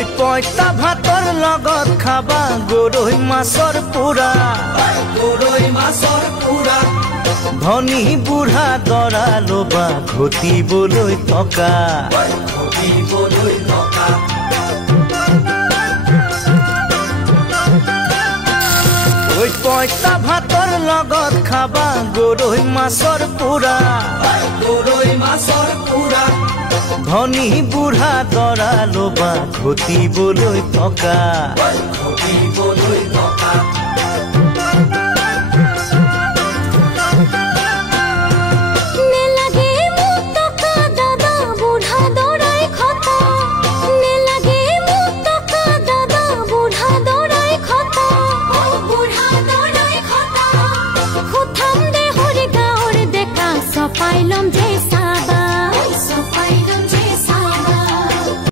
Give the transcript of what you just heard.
ওই পইতা ভাতৰ লগত খাবা গৰৈ মাছৰ পোৰা ধনী বুঢ়া দৰা লবা ঘটিবলৈ টকা ওই পইতা ভাতৰ লগত খাবা গৰৈ মাছৰ পোৰা ধনী বুঢ়া দৰা লবা ঘটিবলৈ টকা